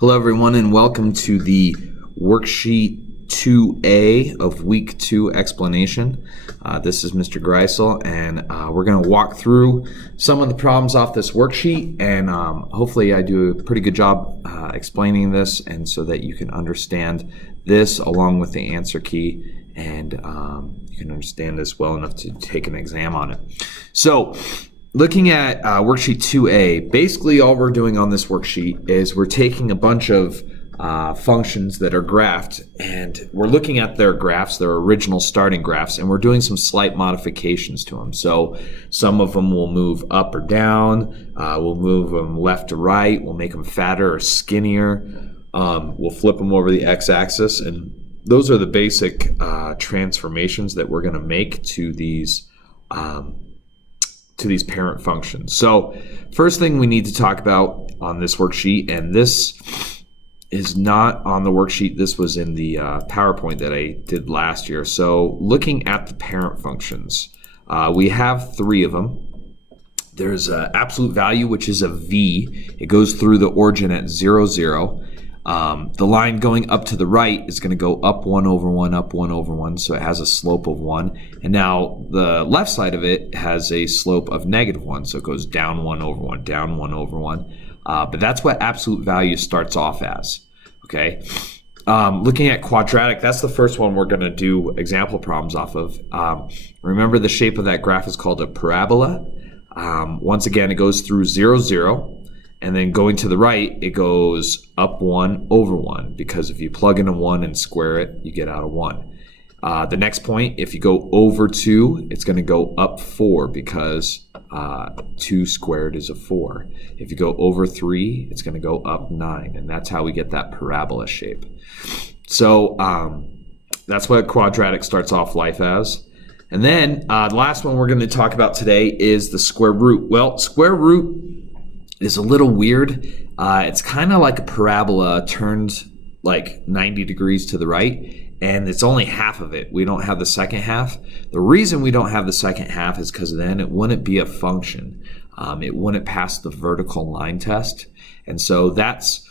Hello everyone and welcome to the worksheet 2A of week 2 explanation. This is Mr. Griesel and we're going to walk through some of the problems off this worksheet, and hopefully I do a pretty good job explaining this and so that you can understand this along with the answer key, and you can understand this well enough to take an exam on it. So looking at worksheet 2A, basically all we're doing on this worksheet is we're taking a bunch of functions that are graphed, and we're looking at their graphs, their original starting graphs, and we're doing some slight modifications to them. So some of them will move up or down, we'll move them left to right, we'll make them fatter or skinnier, we'll flip them over the x-axis, and those are the basic transformations that we're going to make to these parent functions. So first thing we need to talk about on this worksheet, and this is not on the worksheet, this was in the PowerPoint that I did last year. So looking at the parent functions, we have 3 of them. There's an absolute value, which is a v. It goes through the origin at 0, 0. The line going up to the right is going to go up 1 over 1, up 1 over 1, so it has a slope of 1. And now the left side of it has a slope of -1, so it goes down 1 over 1, down 1 over 1. But that's what absolute value starts off as, okay? Looking at quadratic, that's the first one we're going to do example problems off of. Remember, the shape of that graph is called a parabola. Once again, it goes through 0, 0. And then going to the right, it goes up 1 over 1, because if you plug in a 1 and square it, you get out a 1. The next point, if you go over 2, it's going to go up 4, because 2 squared is a 4. If you go over 3, it's going to go up 9, and that's how we get that parabola shape. So that's what quadratic starts off life as. And then the last one we're going to talk about today is the square root. Well, square root is a little weird. It's kind of like a parabola turned like 90 degrees to the right, and it's only half of it. We don't have the second half. The reason we don't have the second half is because then it wouldn't be a function. It wouldn't pass the vertical line test, and so that's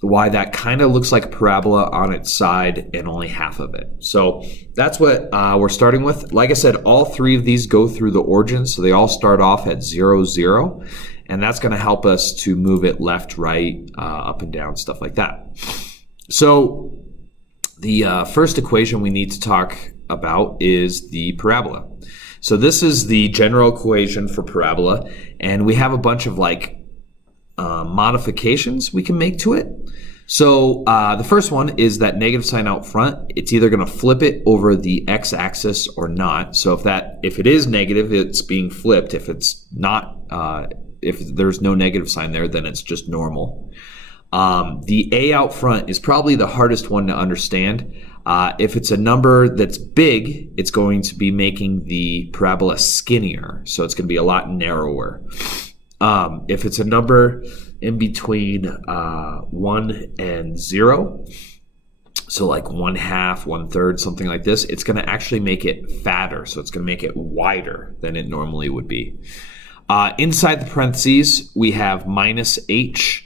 why that kind of looks like a parabola on its side and only half of it. So that's what we're starting with. Like I said, all 3 of these go through the origin, so they all start off at 0, 0. And that's going to help us to move it left, right, up and down, stuff like that. So the first equation we need to talk about is the parabola. So this is the general equation for parabola, and we have a bunch of modifications we can make to it. So the first one is that negative sign out front. It's either going to flip it over the x-axis or not. So if it is negative, it's being flipped. If it's not, if there's no negative sign there, then it's just normal. The a out front is probably the hardest one to understand. If it's a number that's big, it's going to be making the parabola skinnier, so it's going to be a lot narrower. If it's a number in between 1 and 0, so like 1/2, 1/3, something like this, it's going to actually make it fatter, so it's going to make it wider than it normally would be. Inside the parentheses, we have -h.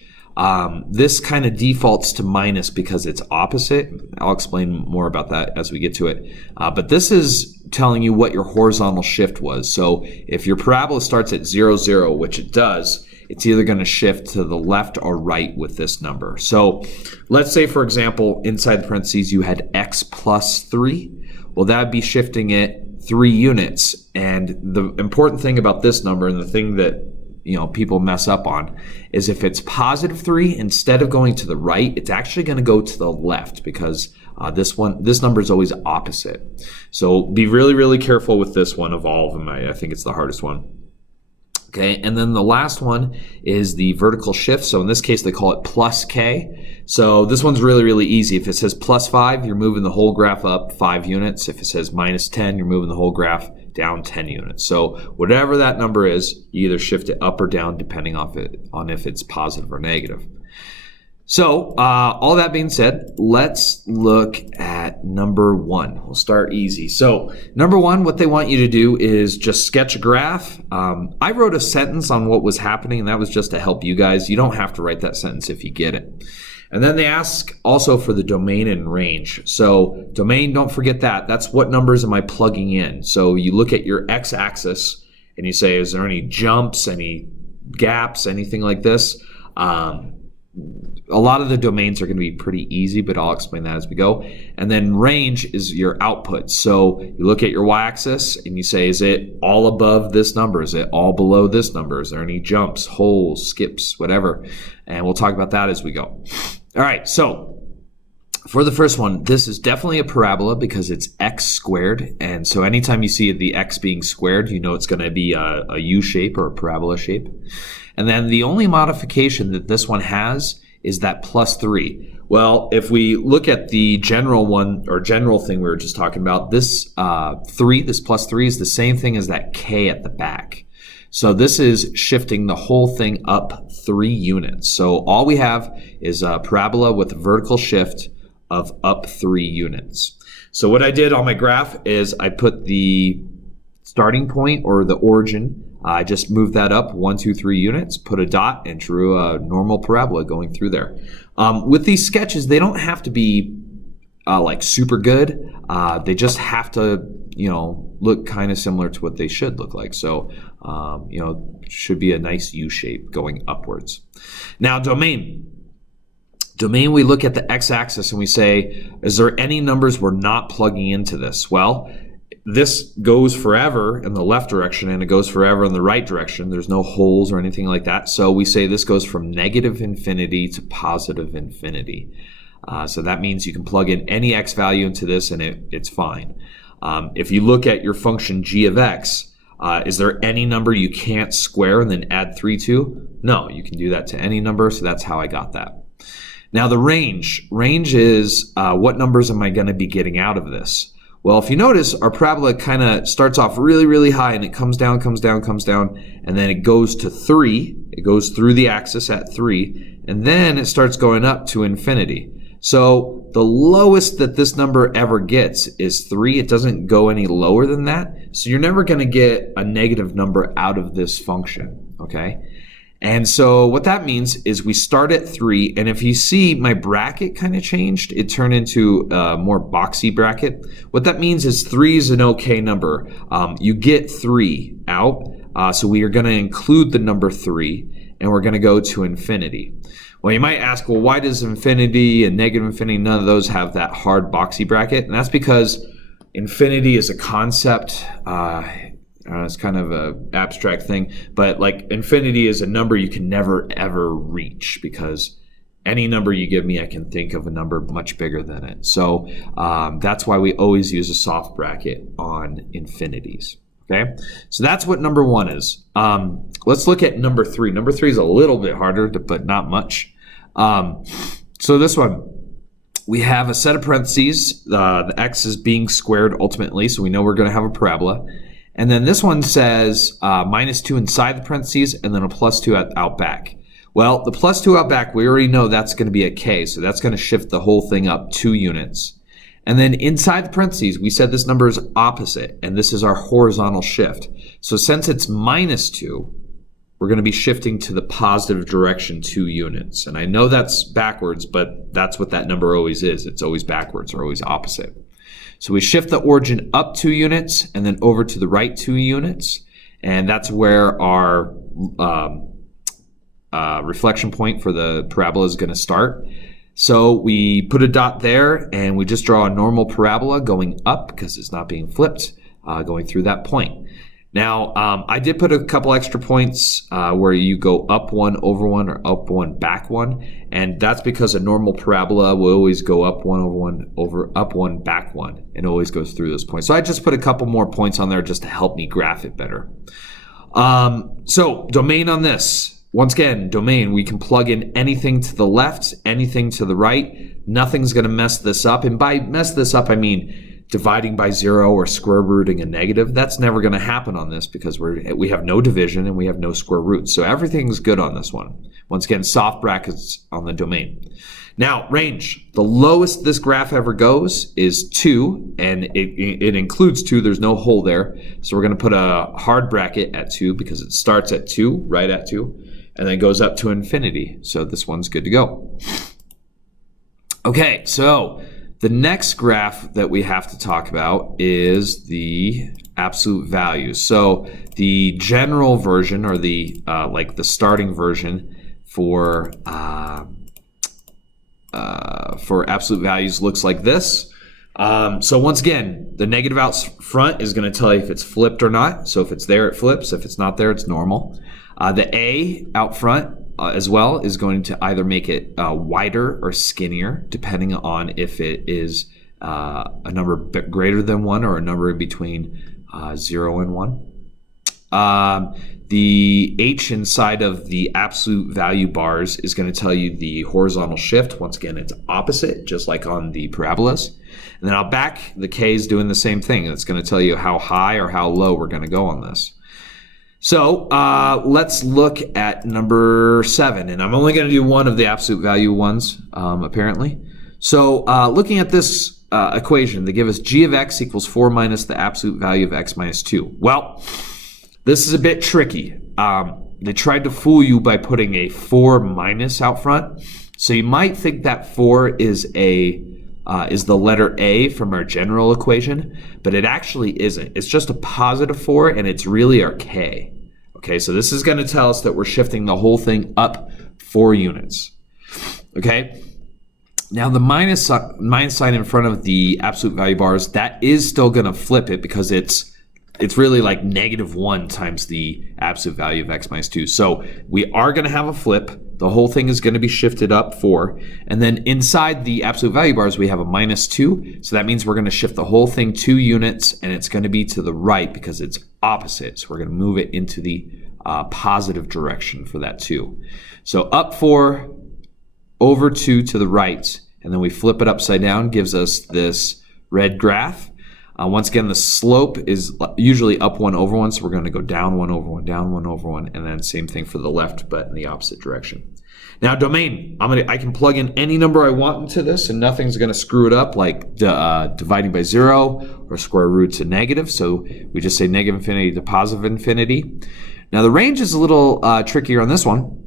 This kind of defaults to minus because it's opposite. I'll explain more about that as we get to it. But this is telling you what your horizontal shift was. So if your parabola starts at 0, 0, which it does, it's either going to shift to the left or right with this number. So let's say, for example, inside the parentheses, you had x plus 3. Well, that would be shifting it 3 units. And the important thing about this number, and the thing that people mess up on, is if it's positive 3, instead of going to the right, it's actually going to go to the left, because this number is always opposite. So be really, really careful with this one of all of them. I think it's the hardest one. Okay, and then the last one is the vertical shift. So in this case, they call it plus k. So this one's really, really easy. If it says plus 5, you're moving the whole graph up 5 units. If it says minus 10, you're moving the whole graph down 10 units. So whatever that number is, you either shift it up or down depending on if it's positive or negative. So all that being said, let's look at number 1. We'll start easy. So number 1, what they want you to do is just sketch a graph. I wrote a sentence on what was happening, and that was just to help you guys. You don't have to write that sentence if you get it. And then they ask also for the domain and range. So domain, don't forget that. That's what numbers am I plugging in. So you look at your x-axis and you say, is there any jumps, any gaps, anything like this? A lot of the domains are going to be pretty easy, but I'll explain that as we go. And then range is your output. So you look at your y-axis and you say, is it all above this number? Is it all below this number? Is there any jumps, holes, skips, whatever? And we'll talk about that as we go. All right, so for the first one, this is definitely a parabola because it's x squared. And so anytime you see the x being squared, you know it's going to be a U shape or a parabola shape. And then the only modification that this one has is that +3. Well, if we look at the general one or general thing we were just talking about, this this +3 is the same thing as that k at the back. So this is shifting the whole thing up 3 units. So all we have is a parabola with a vertical shift of up 3 units. So what I did on my graph is I put the starting point or the origin. I just moved that up 1, 2, 3 units, put a dot, and drew a normal parabola going through there. With these sketches, they don't have to be like super good. They just have to, look kind of similar to what they should look like. So, should be a nice U shape going upwards. Now, domain. Domain, we look at the x-axis and we say, is there any numbers we're not plugging into this? Well, this goes forever in the left direction and it goes forever in the right direction. There's no holes or anything like that. So we say this goes from -infinity to +infinity. So that means you can plug in any x value into this and it's fine. If you look at your function g of x, is there any number you can't square and then add 3 to? No, you can do that to any number, so that's how I got that. Now the range. Range is what numbers am I going to be getting out of this? Well, if you notice, our parabola kind of starts off really, really high and it comes down, comes down, comes down, and then it goes to 3. It goes through the axis at 3, and then it starts going up to infinity. So the lowest that this number ever gets is 3. It doesn't go any lower than that. So you're never going to get a negative number out of this function, okay? And so what that means is we start at 3, and if you see my bracket kind of changed, it turned into a more boxy bracket. What that means is 3 is an okay number. You get 3 out, so we are going to include the number 3, and we're going to go to infinity. Well, you might ask, well, why does infinity and negative infinity, none of those have that hard boxy bracket? And that's because infinity is a concept. It's kind of an abstract thing, but like infinity is a number you can never ever reach because any number you give me, I can think of a number much bigger than it. So that's why we always use a soft bracket on infinities. Okay, so that's what number 1 is. Let's look at number 3. Number 3 is a little bit harder, but not much. So this one, we have a set of parentheses. The x is being squared ultimately, so we know we're going to have a parabola. And then this one says -2 inside the parentheses and then a +2 out back. Well, the +2 out back, we already know that's going to be a k, so that's going to shift the whole thing up 2 units. And then inside the parentheses, we said this number is opposite, and this is our horizontal shift. So since it's -2, we're going to be shifting to the positive direction 2 units. And I know that's backwards, but that's what that number always is. It's always backwards or always opposite. So we shift the origin up 2 units and then over to the right 2 units. And that's where our reflection point for the parabola is going to start. So we put a dot there and we just draw a normal parabola going up because it's not being flipped, going through that point. Now, I did put a couple extra points where you go up 1, over 1, or up 1, back 1. And that's because a normal parabola will always go up 1, over 1, up 1, back 1. And always goes through those points. So I just put a couple more points on there just to help me graph it better. So domain on this. Once again, domain, we can plug in anything to the left, anything to the right. Nothing's going to mess this up. And by mess this up, I mean dividing by 0 or square rooting a negative. That's never going to happen on this because we have no division and we have no square roots. So everything's good on this one. Once again, soft brackets on the domain. Now, range. The lowest this graph ever goes is 2, and it includes 2. There's no hole there. So we're going to put a hard bracket at 2 because it starts at 2, right at 2, and then goes up to infinity. So this one's good to go. Okay, so the next graph that we have to talk about is the absolute values. So the general version, or the like the starting version for absolute values looks like this. So once again, the negative out front is going to tell you if it's flipped or not. So if it's there, it flips. If it's not there, it's normal. The A out front as well is going to either make it wider or skinnier, depending on if it is a number greater than 1 or a number in between 0 and 1. The H inside of the absolute value bars is going to tell you the horizontal shift. Once again, it's opposite, just like on the parabolas. And then out back, the K is doing the same thing. It's going to tell you how high or how low we're going to go on this. So let's look at number 7. And I'm only going to do one of the absolute value ones, apparently. So looking at this equation, they give us g of x equals 4 minus the absolute value of x minus 2. Well, this is a bit tricky. They tried to fool you by putting a 4 minus out front. So you might think that 4 is the letter A from our general equation, but it actually isn't. It's just a positive 4, and it's really our K. Okay, so this is going to tell us that we're shifting the whole thing up 4 units. Okay, now the minus sign in front of the absolute value bars, that is still going to flip it, because it's really like -1 times the absolute value of x minus 2. So we are going to have a flip. The whole thing is going to be shifted up 4. And then inside the absolute value bars, we have a -2. So that means we're going to shift the whole thing 2 units, and it's going to be to the right because it's opposite. So we're going to move it into the positive direction for that 2. So up 4, over 2 to the right, and then we flip it upside down, gives us this red graph. Once again, the slope is usually up 1 over 1, so we're going to go down 1 over 1, down 1 over 1, and then same thing for the left, but in the opposite direction. Now, domain, I can plug in any number I want into this, and nothing's going to screw it up, like dividing by 0 or square root to negative. So we just say negative infinity to positive infinity. Now, the range is a little trickier on this one,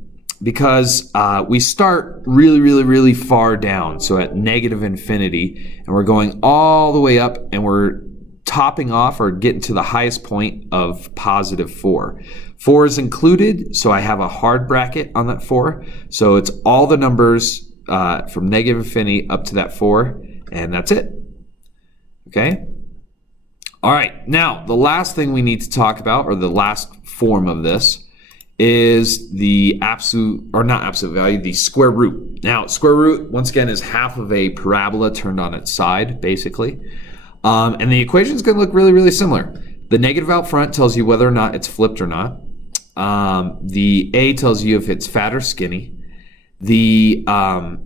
because we start really far down, so at negative infinity, and we're going all the way up, and we're topping off or getting to the highest point of positive 4. 4 is included, so I have a hard bracket on that 4. So it's all the numbers from negative infinity up to that 4, and that's it. Okay? All right, now the last thing we need to talk about, or the last form of this, is the absolute, or not absolute value, the square root. Now, square root, once again, is half of a parabola turned on its side, basically. And the equation is going to look really similar. The negative out front tells you whether or not it's flipped or not. The A tells you if it's fat or skinny. The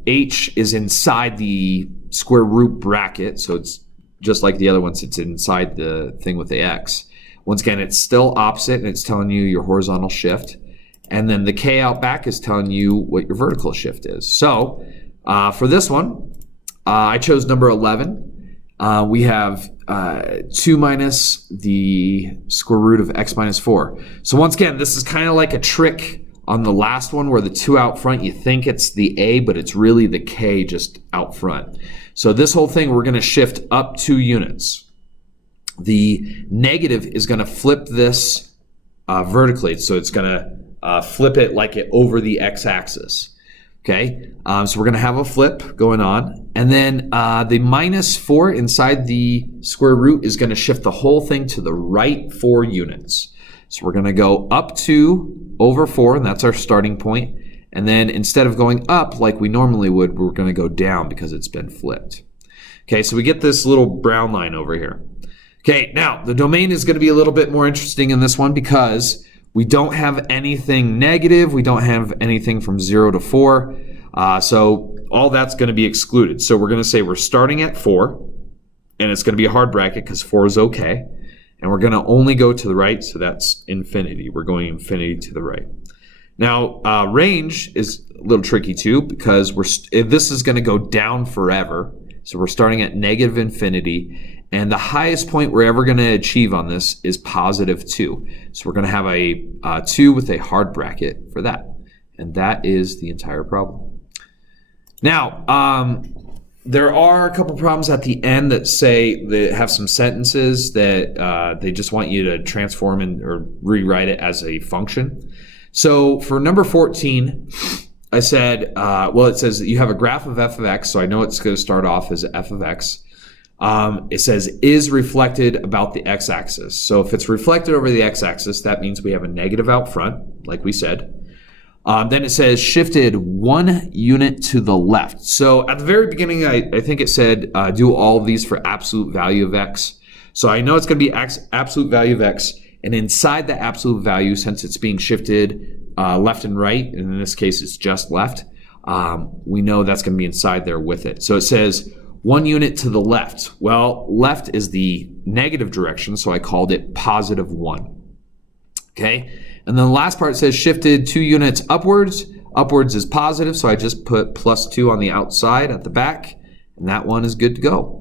H is inside the square root bracket, so it's just like the other ones, it's inside the thing with the X. Once again, it's still opposite, and it's telling you your horizontal shift. And then the K out back is telling you what your vertical shift is. So for this one, I chose number 11. We have 2 minus the square root of x minus 4. So once again, this is kind of like a trick on the last one where the 2 out front, you think it's the A, but it's really the K just out front. So this whole thing, we're going to shift up 2 units. The negative is going to flip this vertically, so it's going to flip it like it over the x-axis. Okay, so we're going to have a flip going on, and then the minus 4 inside the square root is going to shift the whole thing to the right 4 units. So we're going to go up 2 over 4, and that's our starting point. And then instead of going up like we normally would, we're going to go down because it's been flipped. Okay, so we get this little brown line over here. Okay, now the domain is going to be a little bit more interesting in this one because we don't have anything negative. We don't have anything from 0 to 4. So all that's going to be excluded. So we're going to say we're starting at 4, and it's going to be a hard bracket because 4 is okay. And we're going to only go to the right, so that's infinity. We're going infinity to the right. Now, range is a little tricky too because this is going to go down forever. So we're starting at negative infinity. And the highest point we're ever going to achieve on this is positive 2. So we're going to have a 2 with a hard bracket for that. And that is the entire problem. Now, There are a couple problems at the end that say that have some sentences that they just want you to transform or rewrite it as a function. So for number 14, I said, it says that you have a graph of f of x, so I know it's going to start off as f of x. It says is reflected about the x-axis. So if it's reflected over the x-axis, that means we have a negative out front, like we said. Then it says shifted 1 unit to the left. So at the very beginning, I think it said do all of these for absolute value of x. So I know it's going to be absolute value of x. And inside the absolute value, since it's being shifted left and right, and in this case it's just left, we know that's going to be inside there with it. So it says 1 unit to the left. Well, left is the negative direction, so I called it positive 1. Okay, and then the last part says shifted 2 units upwards. Upwards is positive, so I just put plus 2 on the outside at the back, and that one is good to go.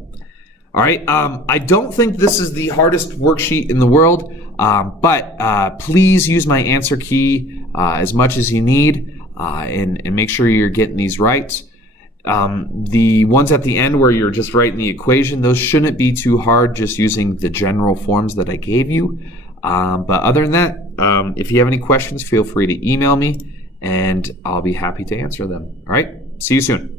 All right, I don't think this is the hardest worksheet in the world, but please use my answer key as much as you need, and make sure you're getting these right. The ones at the end where you're just writing the equation, those shouldn't be too hard, just using the general forms that I gave you. But other than that, if you have any questions, feel free to email me and I'll be happy to answer them. All right, see you soon.